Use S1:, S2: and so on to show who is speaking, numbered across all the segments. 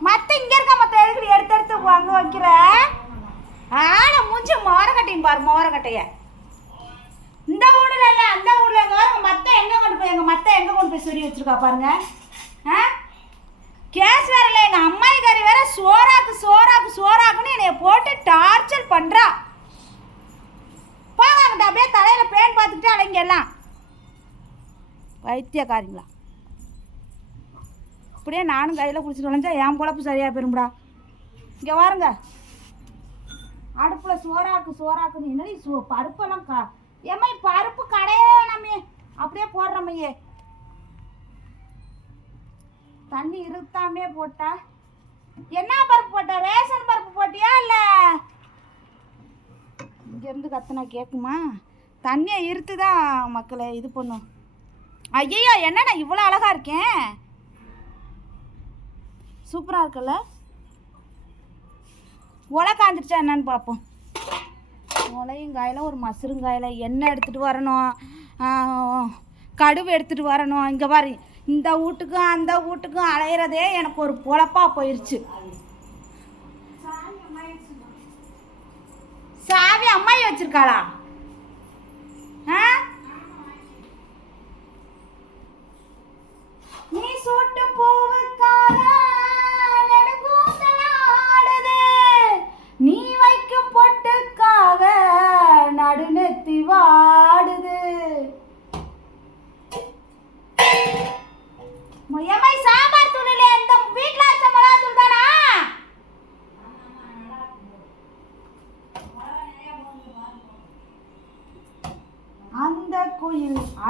S1: மத்த இங்க இருக்க மத்த எதுக்கு எடுத்து எடுத்து அங்க வைக்கிற? ஆனால் மூஞ்சி மோரக்கட்டையும் பாரு மோரக்கட்டைய இந்த ஊர்ல இல்ல அந்த ஊர்ல எங்க பாருங்க மத்த எங்க கொண்டு போய் எங்க மத்த எங்க கொண்டு போய் சொல்லி வச்சிருக்கா பாருங்க. ஆ? கேஸ் வேற இல்லை எங்க அம்மாயிக்காரி வேற சோறாக்கு சோறாக்கு சோறாக்குன்னு என்னைய போட்டு டார்ச்சர் பண்ணுறா போங்க அங்கிட்ட அப்படியே தலையில் பேன் பார்த்துக்கிட்டே அலைங்க எல்லாம். வைத்தியக்காரிங்களா? அப்படியே நானும் கையில் பிடிச்சிட்டு வளைஞ்சா என் பொழப்பு சரியாக போயிரும்டா. இங்கே வாருங்க. அடுப்பில் சோறாக்கு சோறாக்குன்னு என்னடி சோ பருப்பெல்லாம் கா ஏம்மா பருப்பு கடையவே வேணாமே. அப்படியே போடுறமையே தண்ணி இருத்தாமே போட்டா. என்ன பருப்பு போட்ட? ரேஷன் பருப்பு போட்டியா இல்லை? இங்கேருந்து கத்துனா கேட்குமா தண்ணியை இருத்து தான் மக்களை இது பண்ணும். ஐயோ என்னடா இவ்வளோ அழகா இருக்கேன்? சூப்பராக இருக்குல்ல? ஒலை காஞ்சிருச்சா என்னன்னு பார்ப்போம். உலையும் காயில் ஒரு மசுருங்காயில் எண்ணெய் எடுத்துகிட்டு வரணும். கடுவு எடுத்துகிட்டு வரணும். இங்கே பாரு இந்த வீட்டுக்கும் அந்த வீட்டுக்கும் அலையிறதே எனக்கு ஒரு பொழப்பா போயிடுச்சு சாவி அம்மாயி வச்சுருக்காளா?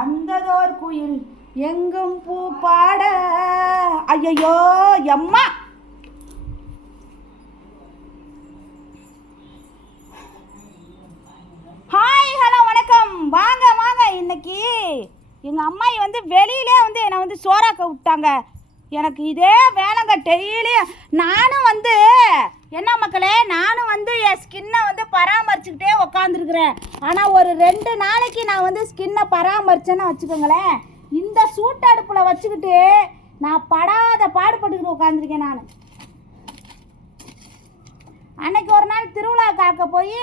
S1: அந்ததோர் குயில் எங்கும் பூ பாட. ஐயையோ எம்மா? ஹாய் ஹலோ வணக்கம். வாங்க வாங்க இன்னைக்கு எங்கள் அம்மாயி வந்து வெளியிலே வந்து என்னை வந்து சோறாக்க விட்டாங்க. எனக்கு இதே வேலைங்க டெய்லியும் நானும் வந்து என்ன மக்களே நானும் வந்து என் ஸ்கின் பராமரிச்சுக்கிட்டே உக்காந்துருக்குறேன். ஆனால் ஒரு ரெண்டு நாளைக்கு நான் வந்து ஸ்கின்னை பராமரிச்சேன்னு வச்சுக்கோங்களேன். இந்த சூட்டடுப்பில் வச்சுக்கிட்டு நான் படாத பாடுபட்டுக்கிட்டு உட்காந்துருக்கேன் நான். அன்னைக்கு ஒரு நாள் திருவிழா காக்க போய்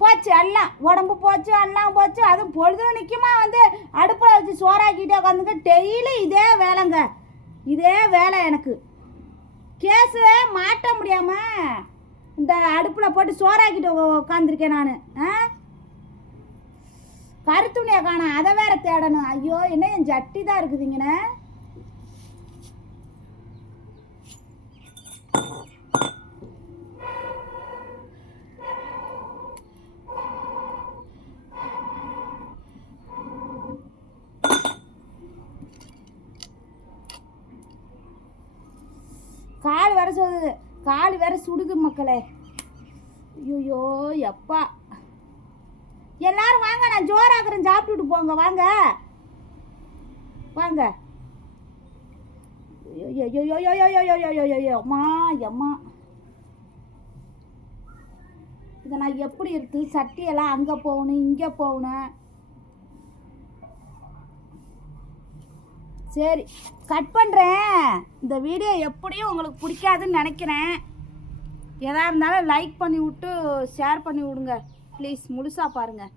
S1: போச்சு எல்லாம். உடம்பு போச்சு எல்லாம் போச்சு. அதுவும் பொழுதுனிக்குமா வந்து அடுப்பில் வச்சு சோறாக்கிட்டே உட்காந்துங்க டெய்லி இதே வேலைங்க. இதே வேலை எனக்கு. கேஸு மாட்ட இந்த அடுப்பில் போட்டு சோறாக்கிட்டு உட்காந்துருக்கேன் நான். ஆ? கருத்துணியை காணும். அதை வேற தேடணும். ஐயோ என்ன என் ஜட்டி தான் இருக்குதுங்கண்ணே கால் வர சொல்லுது. கால் வேற சுடுது மக்களே. ஐயோ எப்பா. எல்லாரும் வாங்க நான் ஜோராக்குறேன். சாப்பிட்டுட்டு போங்க வாங்க. வாங்க. அம்மா எம்மா இதை நான் எப்படி இருக்கு சட்டியெல்லாம் அங்கே போகணும் இங்கே போகணும் சரி கட் பண்ணுறேன் இந்த வீடியோ எப்படியும் உங்களுக்கு பிடிக்காதுன்னு நினைக்கிறேன். எதாக இருந்தாலும் லைக் பண்ணி விட்டு ஷேர் பண்ணி விடுங்க ப்ளீஸ் முழுசாக பாருங்கள்